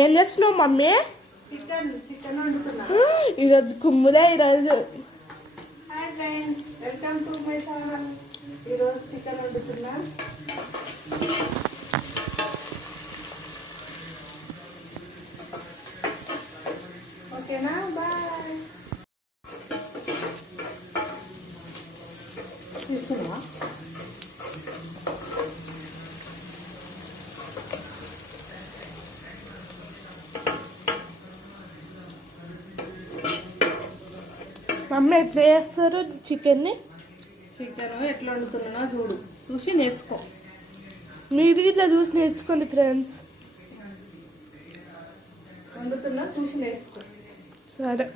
ఏం చేస్తున్నావు mummy? Chicken వండుతున్నా. ఈరోజు కుమ్ముదే ఈరోజు. Hi friends, welcome to my channel. ఈరోజు చికెన్ వండుతున్నా. ఓకేనా, బాయ్. తీసుకున్నావా? మమ్మీ ఎట్లా చేస్తారు చికెన్ని? చికెన్ ఎట్లా వండుతున్నా చూసి నేర్చుకో. మీరు ఇట్లా చూసి నేర్చుకోండి ఫ్రెండ్స్. వండుతున్నా చూసి నేర్చుకో. సరే.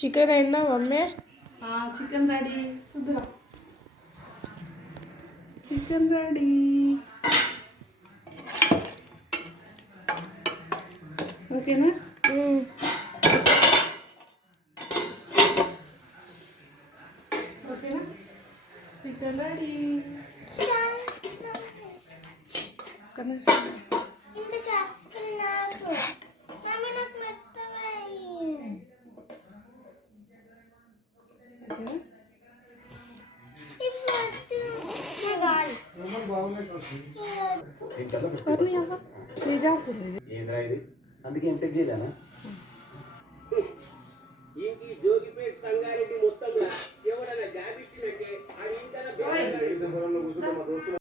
చికెన్ అయినా మమ్మీ? Chicken ready. చూద్దాం. Chicken ready. ఓకేనా? ఓకేనా? Chicken ready. అందుకే ఏం చెక్ చేయలేనా?